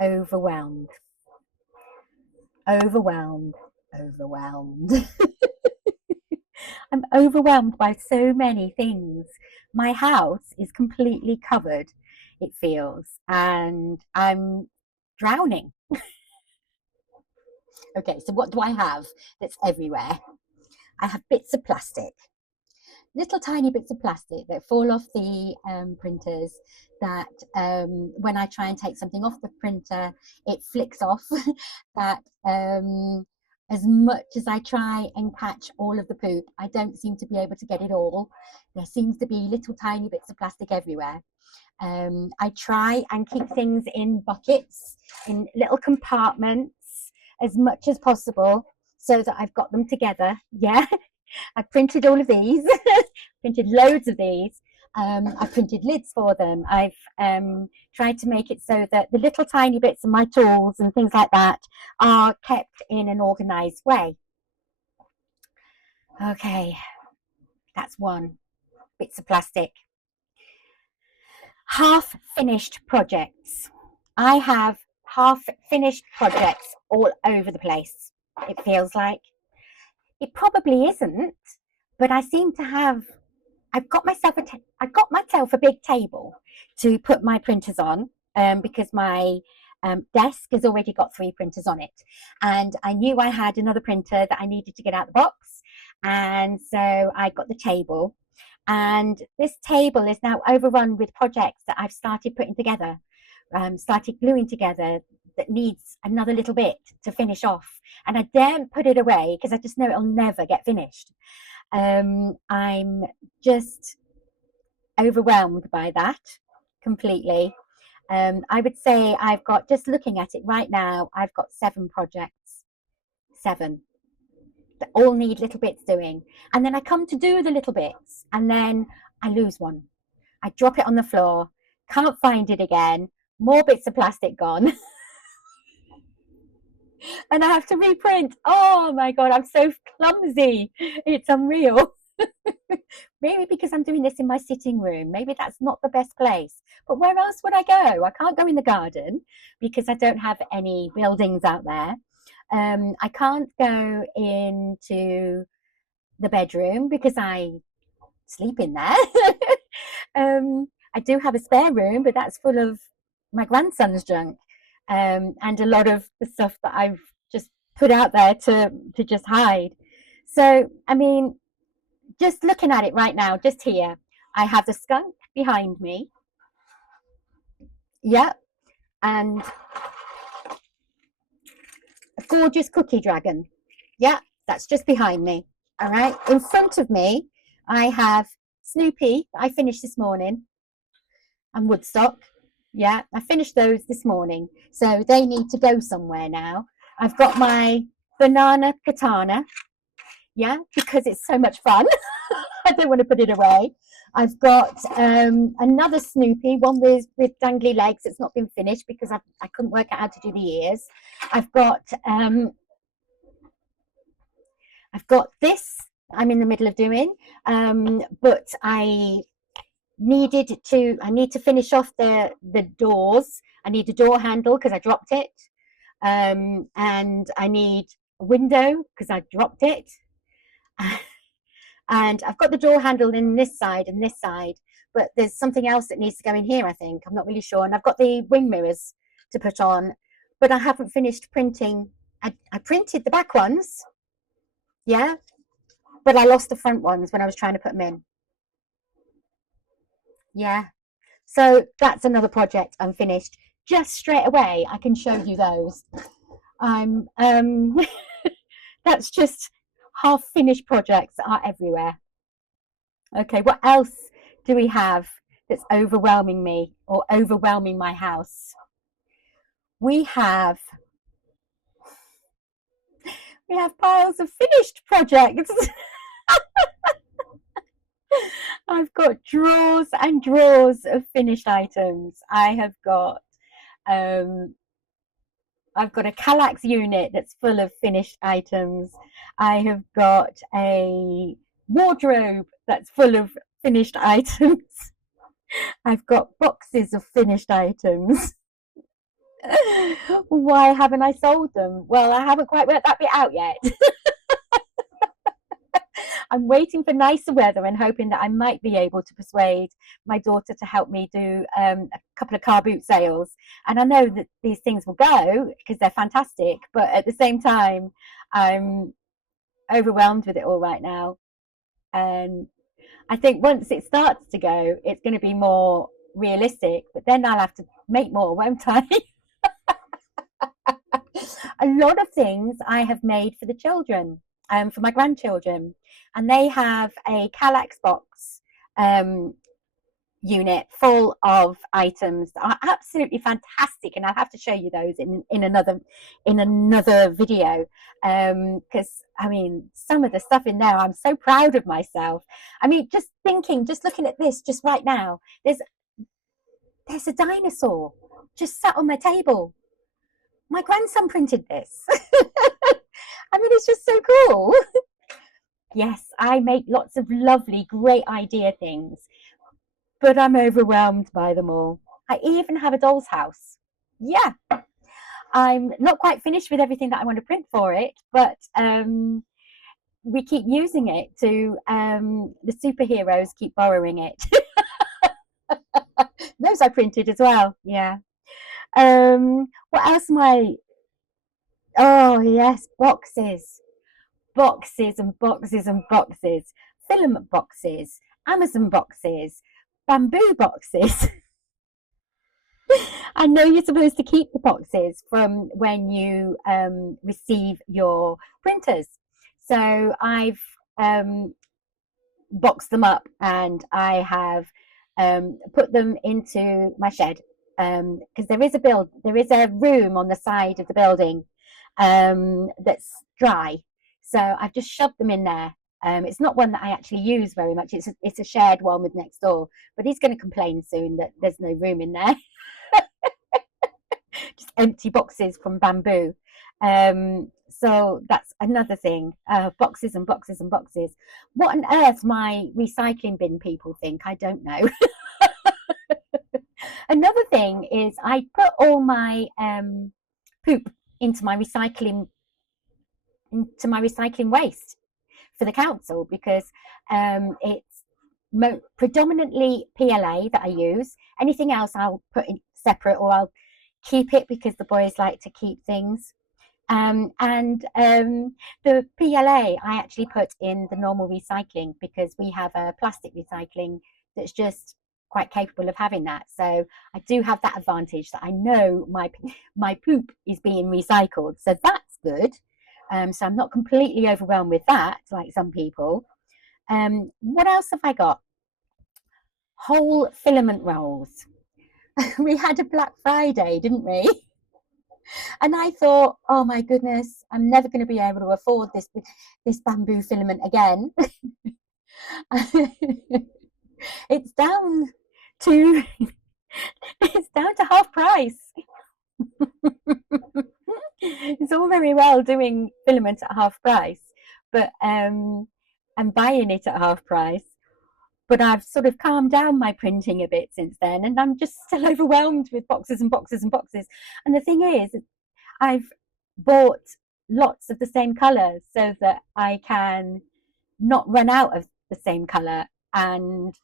Overwhelmed, overwhelmed, overwhelmed. I'm overwhelmed by so many things. My house is completely covered, it feels, and I'm drowning. Okay, so what do I have that's everywhere? I have bits of plastic, little tiny bits of plastic that fall off the printers that when I try and take something off the printer, it flicks off. That as much as I try and catch all of the poop, I don't seem to be able to get it all. There seems to be little tiny bits of plastic everywhere. I try and keep things in buckets, in little compartments as much as possible so that I've got them together. Yeah, I printed all of these, printed loads of these. I printed lids for them. I've tried to make it so that the little tiny bits of my tools and things like that are kept in an organized way. Okay, that's one. Bits of plastic. Half finished projects. I have half finished projects all over the place, it feels like. It probably isn't, but I seem to have I got myself a big table to put my printers on because my desk has already got 3 printers on it, and I knew I had another printer that I needed to get out the box, and so I got the table, and this table is now overrun with projects that I've started putting together, started gluing together, that needs another little bit to finish off, and I daren't put it away because I just know it'll never get finished. I'm just overwhelmed by that completely. I would say I've got, just looking at it right now, I've got 7 projects, 7 that all need little bits doing. And then I come to do the little bits and then I lose one. I drop it on the floor, can't find it again, more bits of plastic gone. And I have to reprint. Oh my God, I'm so clumsy. It's unreal. Maybe because I'm doing this in my sitting room. Maybe that's not the best place. But where else would I go? I can't go in the garden because I don't have any buildings out there. I can't go into the bedroom because I sleep in there. I do have a spare room, but that's full of my grandson's junk and a lot of the stuff that I've just put out there to just hide. So, I mean, just looking at it right now, just here, I have the skunk behind me. Yep. And a gorgeous cookie dragon. Yeah, that's just behind me. All right. In front of me, I have Snoopy that I finished this morning and Woodstock. Yeah, I finished those this morning. So they need to go somewhere now. I've got my banana katana. Yeah, because it's so much fun. I don't want to put it away. I've got another Snoopy, one with dangly legs. It's not been finished because I couldn't work out how to do the ears. I've got this I'm in the middle of doing, but I need to finish off the doors. I need a door handle because I dropped it, and I need a window because I dropped it. And I've got the door handle in this side and this side, but there's something else that needs to go in here, I think. I'm not really sure. And I've got the wing mirrors to put on, but I haven't finished printing. I printed the back ones, yeah, but I lost the front ones when I was trying to put them in. Yeah, so that's another project unfinished. Just straight away, I can show you those. I'm that's just half finished projects are everywhere. Okay, what else do we have that's overwhelming me or overwhelming my house? We have piles of finished projects. I've got drawers and drawers of finished items. I've got a Kallax unit that's full of finished items. I have got a wardrobe that's full of finished items. I've got boxes of finished items. Why haven't I sold them? Well, I haven't quite worked that bit out yet. I'm waiting for nicer weather and hoping that I might be able to persuade my daughter to help me do a couple of car boot sales. And I know that these things will go because they're fantastic, but at the same time, I'm overwhelmed with it all right now. And I think once it starts to go, it's going to be more realistic, but then I'll have to make more, won't I? A lot of things I have made for the children, for my grandchildren, and they have a Kallax box um, unit full of items that are absolutely fantastic, and I'll have to show you those in another video, because I mean some of the stuff in there, I'm so proud of myself. I mean, just looking at this just right now, there's a dinosaur just sat on my table. My grandson printed this. I mean, it's just so cool. Yes, I make lots of lovely, great idea things, but I'm overwhelmed by them all. I even have a doll's house. Yeah, I'm not quite finished with everything that I want to print for it, but we keep using it to, the superheroes keep borrowing it. Those I printed as well, yeah. What else am I? Oh, yes, boxes. Boxes and boxes and boxes. Filament boxes, Amazon boxes, bamboo boxes. I know you're supposed to keep the boxes from when you receive your printers. So I've boxed them up and I have put them into my shed, because there is a room on the side of the building that's dry. So I've just shoved them in there. It's not one that I actually use very much. It's a shared one with next door, but he's going to complain soon that there's no room in there. Just empty boxes from bamboo. So that's another thing. Boxes and boxes and boxes. What on earth my recycling bin people think, I don't know. Another thing is I put all my poop into my recycling waste for the council, because it's predominantly PLA that I use. Anything else I'll put in separate, or I'll keep it because the boys like to keep things. And the PLA I actually put in the normal recycling, because we have a plastic recycling that's just quite capable of having that. So I do have that advantage that I know my poop is being recycled. So that's good. So I'm not completely overwhelmed with that, like some people. What else have I got? Whole filament rolls. We had a Black Friday, didn't we? And I thought, oh my goodness, I'm never going to be able to afford this bamboo filament again. It's down to half price. It's all very well doing filament at half price, but I'm buying it at half price. But I've sort of calmed down my printing a bit since then, and I'm just still overwhelmed with boxes and boxes and boxes. And the thing is, I've bought lots of the same colour so that I can not run out of the same colour, and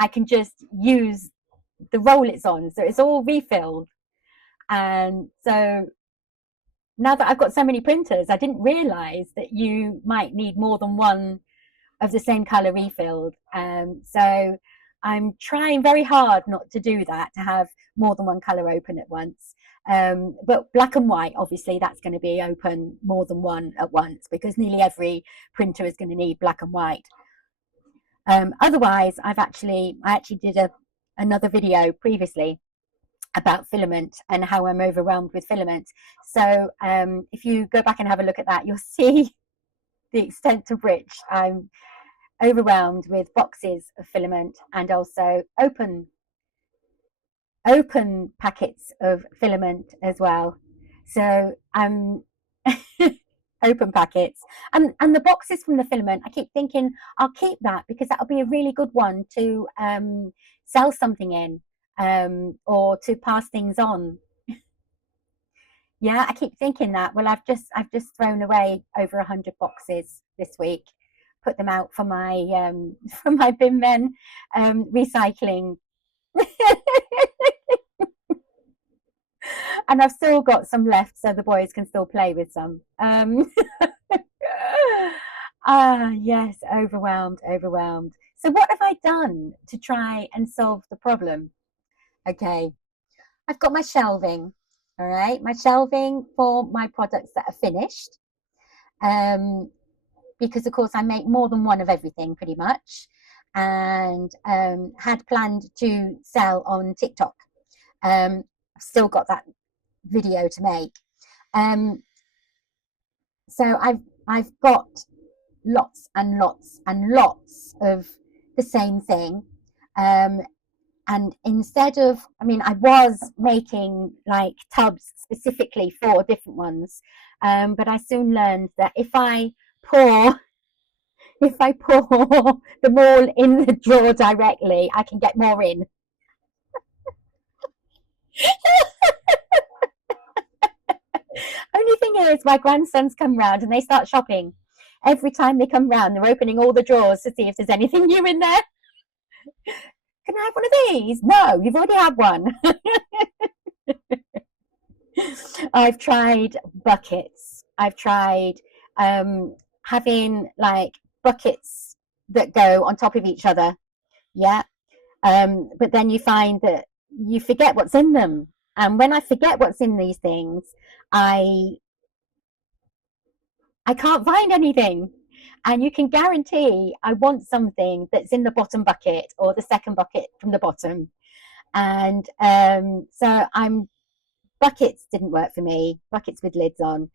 I can just use the roll it's on, so it's all refilled. And so now that I've got so many printers, I didn't realise that you might need more than one of the same colour refilled. So I'm trying very hard not to do that, to have more than one colour open at once. But black and white, obviously, that's going to be open more than one at once, because nearly every printer is going to need black and white. Otherwise, I actually did another video previously about filament and how I'm overwhelmed with filament. So if you go back and have a look at that, you'll see the extent to which I'm overwhelmed with boxes of filament, and also open packets of filament as well. So open packets, and the boxes from the filament, I keep thinking I'll keep that, because that'll be a really good one to sell something in, or to pass things on. Yeah, I keep thinking that. Well, I've just thrown away over 100 boxes this week, put them out for my for my bin men recycling, and I've still got some left, so the boys can still play with some. Yes, overwhelmed, overwhelmed. So what have I done to try and solve the problem? Okay, I've got my shelving. All right, my shelving for my products that are finished. Um, because of course I make more than one of everything pretty much, and had planned to sell on TikTok. I've still got that video to make. Um, so I've got lots and lots and lots of the same thing. Um, and instead of, I mean, I was making like tubs specifically for different ones, but I soon learned that pour if I pour them all in the drawer directly, I can get more in. Only thing is, my grandsons come round and they start shopping. Every time they come round, they're opening all the drawers to see if there's anything new in there. Can I have one of these? No, you've already had one. I've tried buckets. I've tried having like buckets that go on top of each other. Yeah. But then you find that you forget what's in them. And when I forget what's in these things, I I can't find anything. And you can guarantee I want something that's in the bottom bucket or the second bucket from the bottom. And so I'm buckets didn't work for me. Buckets with lids on.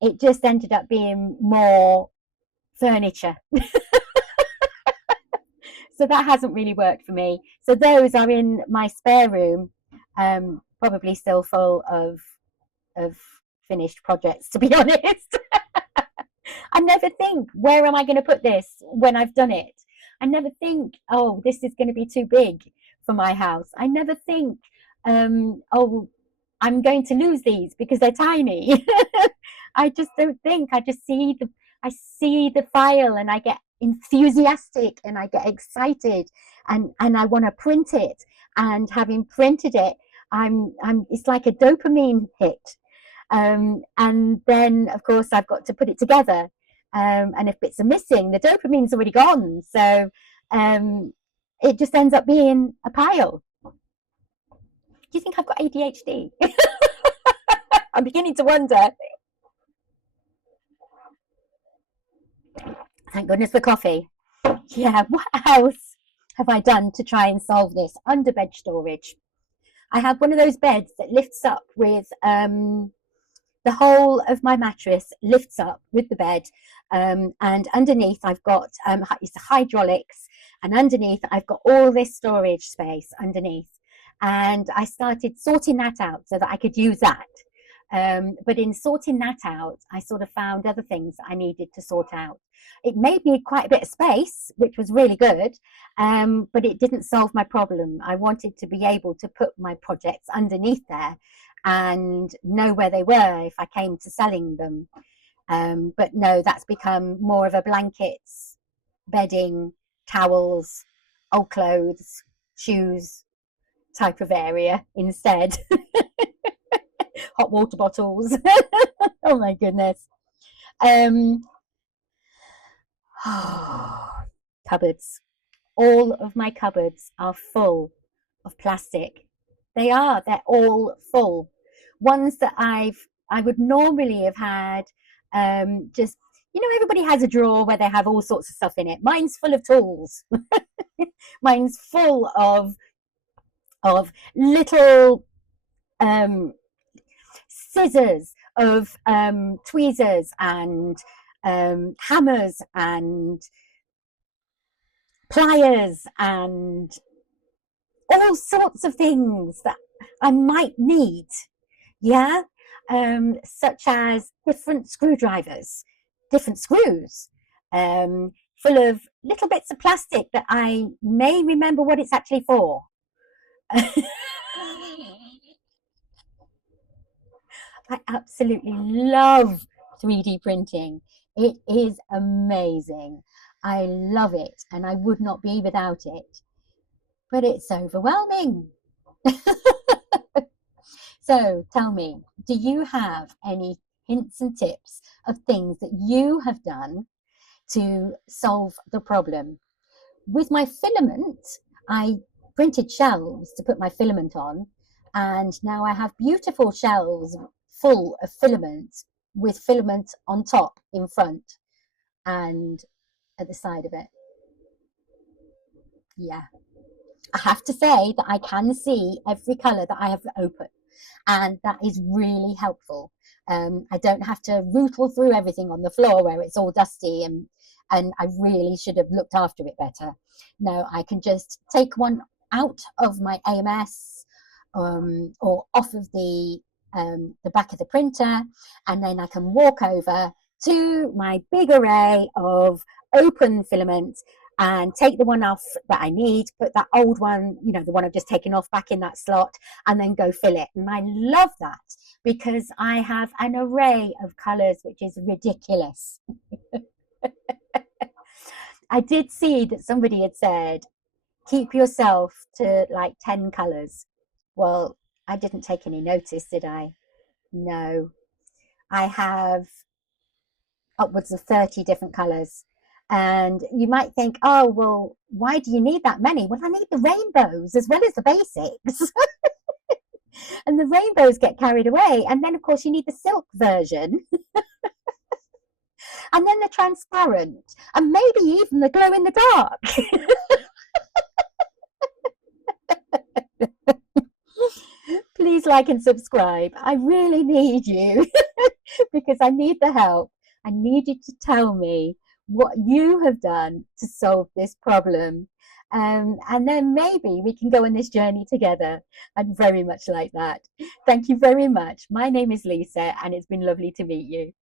It just ended up being more furniture. So that hasn't really worked for me. So those are in my spare room, probably still full of finished projects, to be honest. I never think, where am I going to put this when I've done it? I never think, oh, this is going to be too big for my house. I never think, oh, I'm going to lose these because they're tiny. I just don't think. I see the file and I get enthusiastic and I get excited and I want to print it. And having printed it, I'm it's like a dopamine hit. And then of course I've got to put it together. And if bits are missing, the dopamine's already gone. So um, it just ends up being a pile. Do you think I've got ADHD? I'm beginning to wonder. Thank goodness for coffee. Yeah, what else have I done to try and solve this? Underbed storage. I have one of those beds that lifts up with the whole of my mattress lifts up with the bed, and underneath I've got it's hydraulics, and underneath I've got all this storage space underneath. And I started sorting that out so that I could use that. But in sorting that out, I sort of found other things I needed to sort out. It made me quite a bit of space, which was really good, but it didn't solve my problem. I wanted to be able to put my projects underneath there and know where they were if I came to selling them. But no, that's become more of a blankets, bedding, towels, old clothes, shoes type of area instead. Hot water bottles. Oh my goodness. Um, Cupboards. All of my cupboards are full of plastic. They are. They're all full. Ones that I would normally have had just everybody has a drawer where they have all sorts of stuff in it. Mine's full of tools. Mine's full of little um, scissors, of tweezers and hammers and pliers and all sorts of things that I might need. Yeah, such as different screwdrivers, different screws, full of little bits of plastic that I may remember what it's actually for. I absolutely love 3D printing. It is amazing. I love it and I would not be without it, but it's overwhelming. So tell me, do you have any hints and tips of things that you have done to solve the problem? With my filament, I printed shelves to put my filament on, and now I have beautiful shelves full of filament with filament on top in front and at the side of it. Yeah, I have to say that I can see every colour that I have open, and that is really helpful. I don't have to rootle through everything on the floor where it's all dusty and I really should have looked after it better. No, I can just take one out of my AMS or off of the back of the printer, and then I can walk over to my big array of open filaments and take the one off that I need, put that old one, you know, the one I've just taken off back in that slot, and then go fill it. And I love that because I have an array of colours which is ridiculous. I did see that somebody had said, keep yourself to like 10 colours. Well, I didn't take any notice, did I? No. I have upwards of 30 different colours. And you might think, oh, well, why do you need that many? Well, I need the rainbows as well as the basics. And the rainbows get carried away. And then, of course, you need the silk version, and then the transparent, and maybe even the glow in the dark. Please like and subscribe. I really need you because I need the help. I need you to tell me what you have done to solve this problem. And then maybe we can go on this journey together. I'd very much like that. Thank you very much. My name is Lisa, and it's been lovely to meet you.